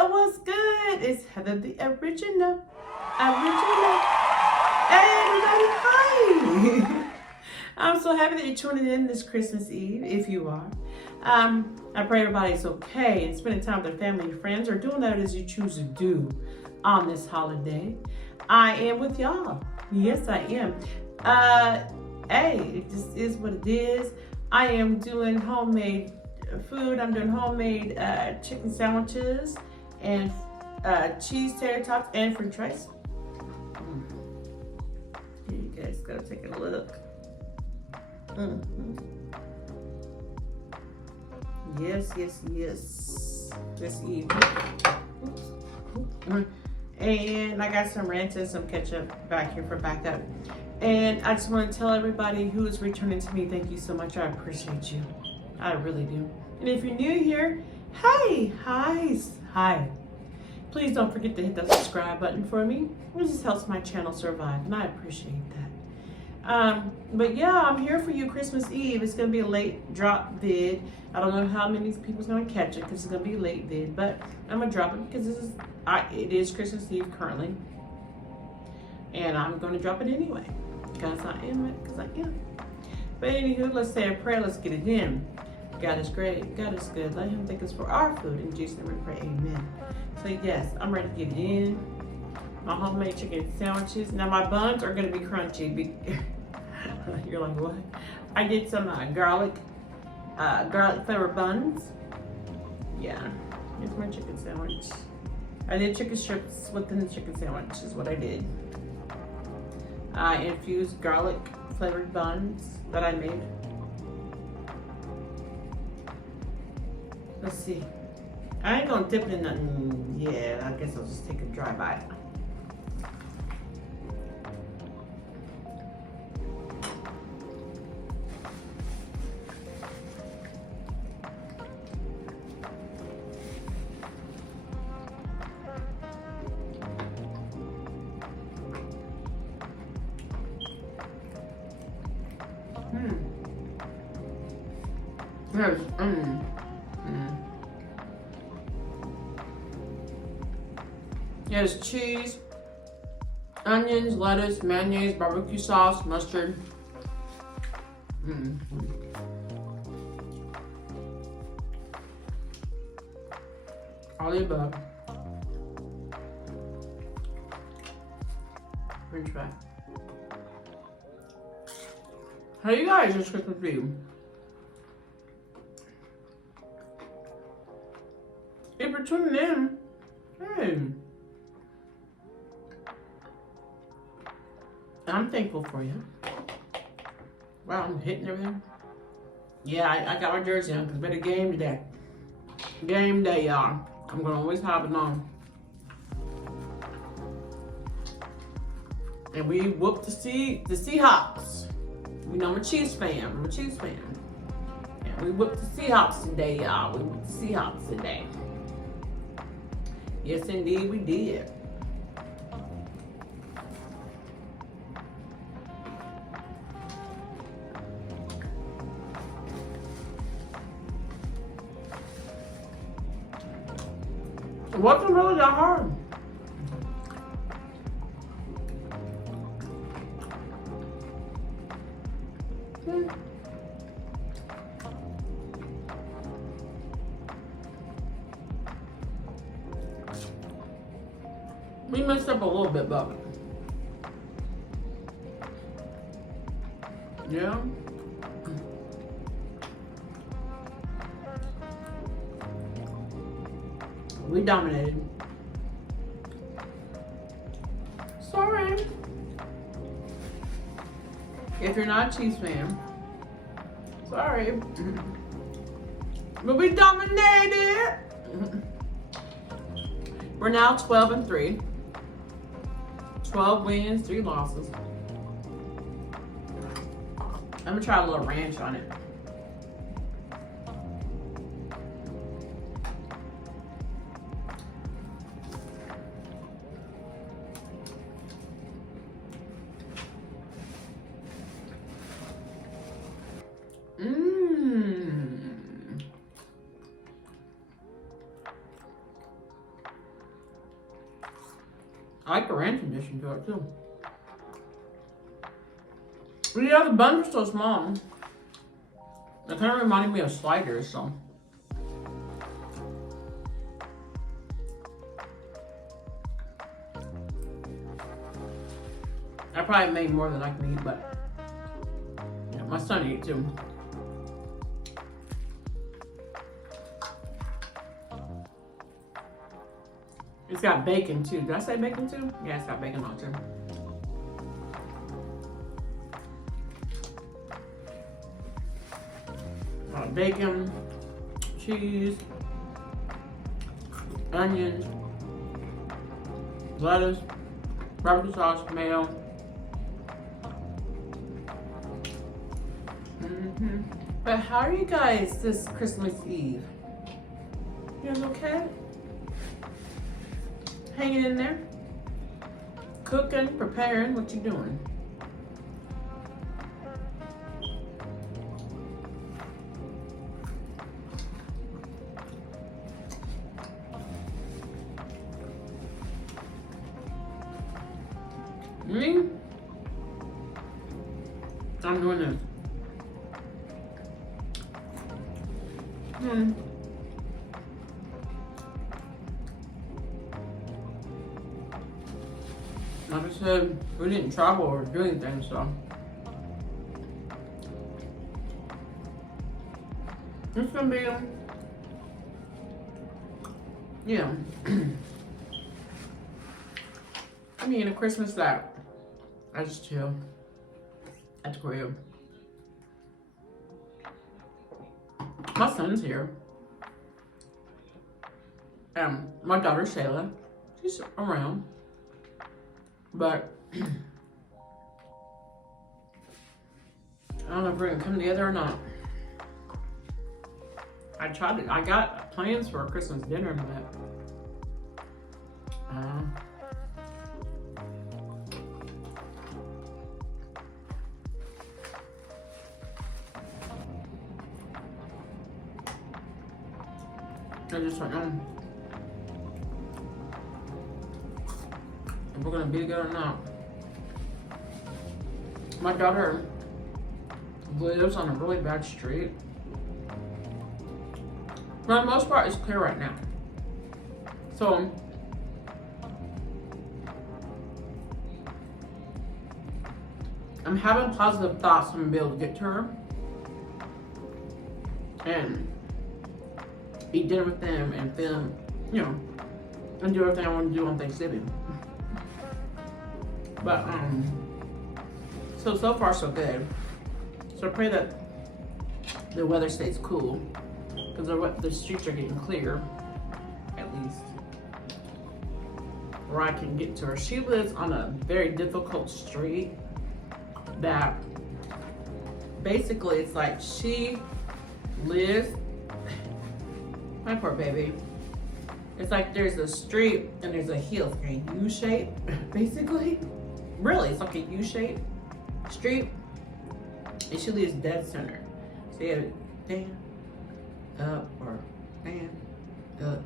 What's good? It's Heather the original. Hey everybody, hi! I'm so happy that you're tuning in this Christmas Eve, if you are. I pray everybody's okay and spending time with their family and friends, or doing that as you choose to do on this holiday. I am with y'all. Yes, I am. Hey, it just is what it is. I am doing homemade food. I'm doing homemade chicken sandwiches and cheese tater tots and french fries. Here, you guys gotta take a look. Yes. This evening. And I got some ranch and some ketchup back here for backup. And I just want to tell everybody who is returning to me, thank you so much. I appreciate you. I really do. And if you're new here, hey, hi. Please don't forget to hit that subscribe button for me. It just helps my channel survive, and I appreciate that. But yeah, I'm here for you Christmas Eve. It's gonna be a late drop vid. I don't know how many people's gonna catch it because it's gonna be a late vid, but I'm gonna drop it because it is Christmas Eve currently, and I'm gonna drop it anyway because I am. But anywho, let's say a prayer. Let's get it in. God is great. God is good. Let Him thank us for our food. In Jesus' name we pray. Amen. So yes, I'm ready to get it in. My homemade chicken sandwiches. Now my buns are gonna be crunchy. You're like, what? I did some garlic flavored buns. Yeah, here's my chicken sandwich. I did chicken strips within the chicken sandwich is what I did. I infused garlic flavored buns that I made. Let's see. I ain't gonna dip it in nothing. Yeah, I guess I'll just take a dry bite. There's cheese, onions, lettuce, mayonnaise, barbecue sauce, mustard. All the above. French fry. How you guys this Christmas Eve? If you're tuning in, hey. I'm thankful for you. Wow, I'm hitting everything. Yeah, I got my jersey on because it's been a game today. Game day, y'all. I'm gonna always have it on. And we whooped the Seahawks. You know, I'm a Chiefs fan. And we whooped the Seahawks today, y'all. We whooped the Seahawks today. Yes, indeed, we did. It wasn't really that hard. We messed up a little bit, but yeah. We dominated. Sorry. If you're not a Chiefs fan, sorry. But we dominated. We're now 12-3. 12 wins, 3 losses. I'm gonna try a little ranch on it. I like the ranch addition to it too. But yeah, the buns are so small. It kind of reminded me of sliders, so. I probably made more than I can eat, but yeah, my son ate too. It's got bacon too. Did I say bacon too? Yeah, it's got bacon on it too. Bacon, cheese, onions, lettuce, barbecue sauce, mayo. But how are you guys this Christmas Eve? You guys okay? Hanging in there? Cooking, preparing, what you doing? Me? I'm doing this. Like I said, we didn't travel or do anything, so it's gonna be, yeah. I mean, a Christmas that I just chill at the crib. My son's here. My daughter Shayla, she's around. But I don't know if we're gonna come together or not. I got plans for a Christmas dinner, but I just don't know if we're gonna be together or not. My daughter lives on a really bad street. For the most part, it's clear right now. So I'm having positive thoughts I'm gonna be able to get to her and eat dinner with them and film, you know, and do everything I want to do on Thanksgiving. But so far so good. So I pray that the weather stays cool, because the streets are getting clear, at least, where I can get to her. She lives on a very difficult street that basically it's like she lives, my poor baby, it's like there's a street and there's a hill, a U shape, basically. Really, it's like a U shape street, and she lives dead center. So you have down, up, or down, up.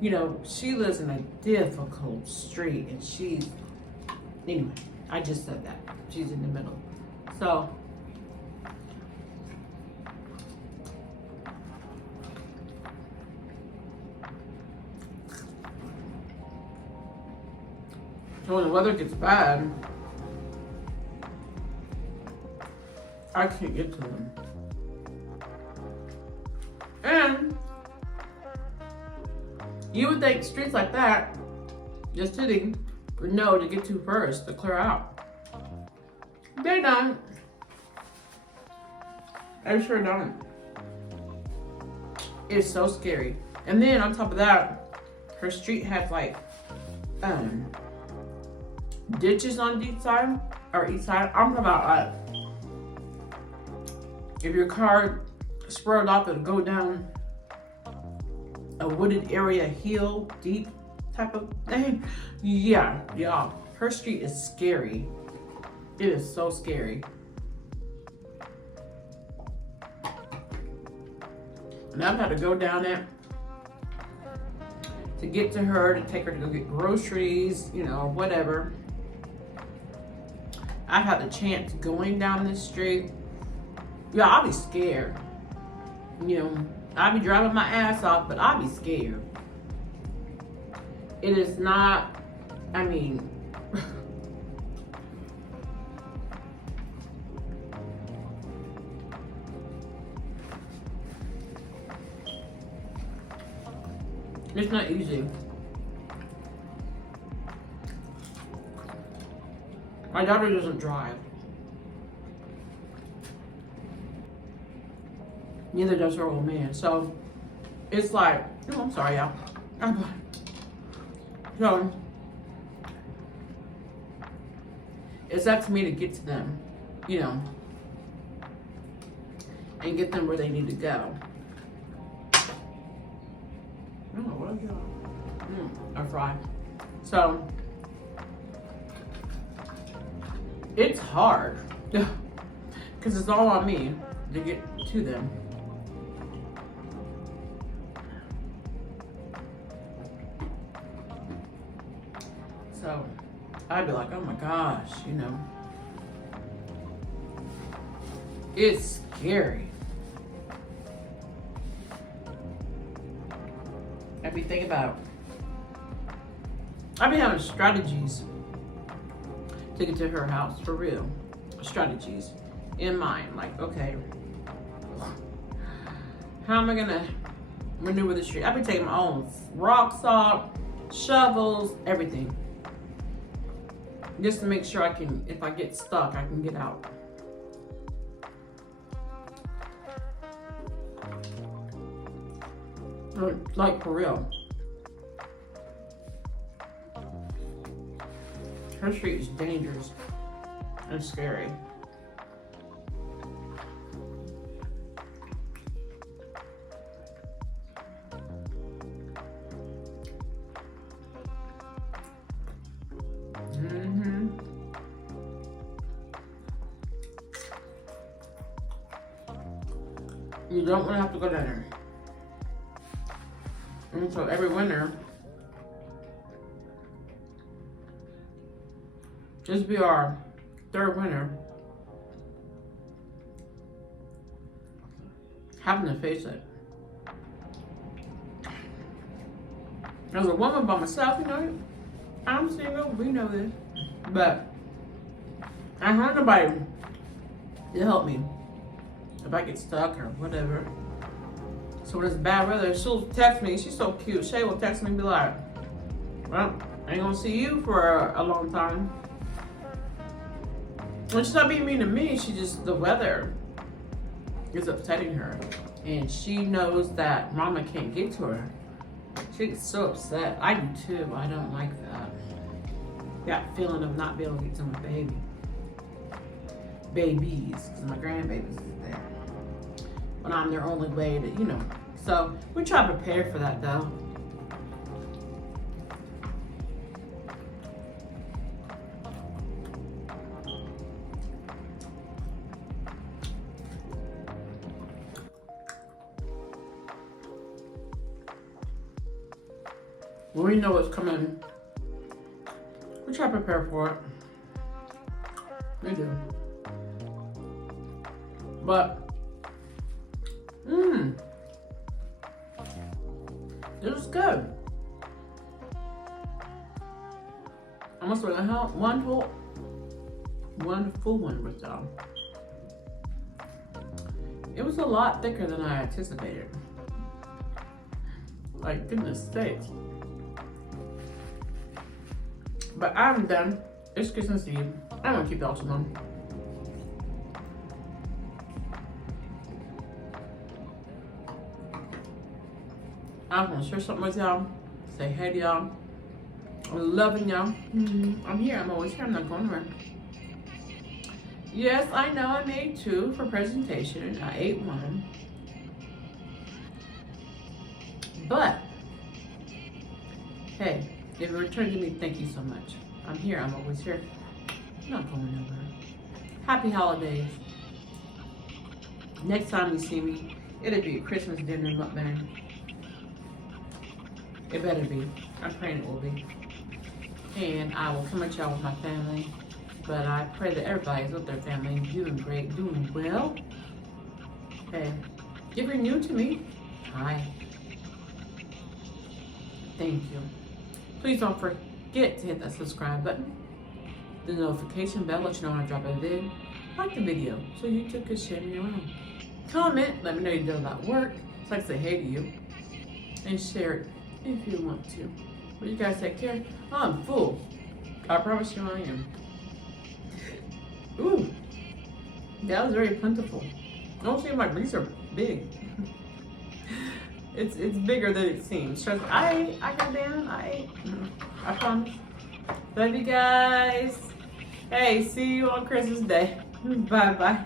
You know, she lives in a difficult street, and she's, anyway, I just said that. She's in the middle. So, when the weather gets bad, I can't get to them. And You would think streets like that, this city, would know to get to first, to clear out. They don't. They sure don't. It's so scary. And then on top of that, her street has like ditches on each side, or each side. I'm talking about if your car spurred off, it'll go down a wooded area, hill, deep type of thing. Yeah, y'all. Her street is scary. It is so scary. And I've had to go down it to get to her, to take her to go get groceries, you know, whatever. I've had the chance going down this street. Yeah, I'll be scared. You know, I'll be driving my ass off, but I'll be scared. It is not, I mean, it's not easy. My daughter doesn't drive. Neither does her old man. So it's like, oh, I'm sorry, y'all. So it's up to me to get to them, you know, and get them where they need to go. Oh, what is that? A fry. So it's hard because it's all on me to get to them. So I'd be like, oh my gosh, you know, it's scary. I'd be thinking about, I'd be having strategies to get to her house, for real. Strategies in mind, like, okay, how am I gonna maneuver the street? I'd be taking my own rock salt, shovels, everything. Just to make sure I can, if I get stuck, I can get out. Like, for real. Her street is dangerous and scary. You don't want to have to go down there. And so every winter, this will be our third winter having to face it. As a woman by myself, you know, I'm single, we know this, but I don't have nobody to help me if I get stuck or whatever. So when it's bad weather, she'll text me. She's so cute. Shay will text me and be like, well, I ain't gonna see you for a long time. And she's not being mean to me. She just, the weather is upsetting her. And she knows that mama can't get to her. She gets so upset. I do too. I don't like that. That feeling of not being able to get to my baby. Babies, because my grandbabies is there. When I'm their only way to, you know. So we try to prepare for that though. When we know what's coming, we try to prepare for it. We do. But, it was good. I must have had one full one with y'all. It was a lot thicker than I anticipated. Like, goodness sakes. But I'm done. It's Christmas Eve. I don't want to keep y'all too long. I want to share something with y'all. Say hey to y'all. I'm loving y'all. I'm here. I'm always here. I'm not going anywhere. Yes, I know I made 2 for presentation. I ate 1. But, hey, if you return to me, thank you so much. I'm here. I'm always here. I'm not going nowhere. Happy holidays. Next time you see me, it'll be a Christmas dinner mukbang. It better be. I'm praying it will be. And I will come at y'all with my family. But I pray that everybody's with their family, doing great, doing well. Hey, if you're new to me, hi. Thank you. Please don't forget to hit that subscribe button, the notification bell, let you know when I drop a vid. Like the video so YouTube can share me around. Comment, let me know you did that work, so I can say hey to you. And share it if you want to. Well, you guys take care. I'm full. I promise you I am. Ooh, that was very plentiful. Don't seem like these are big. It's bigger than it seems. Trust me, I got down. I promise. Love you guys. Hey, see you on Christmas Day. Bye bye.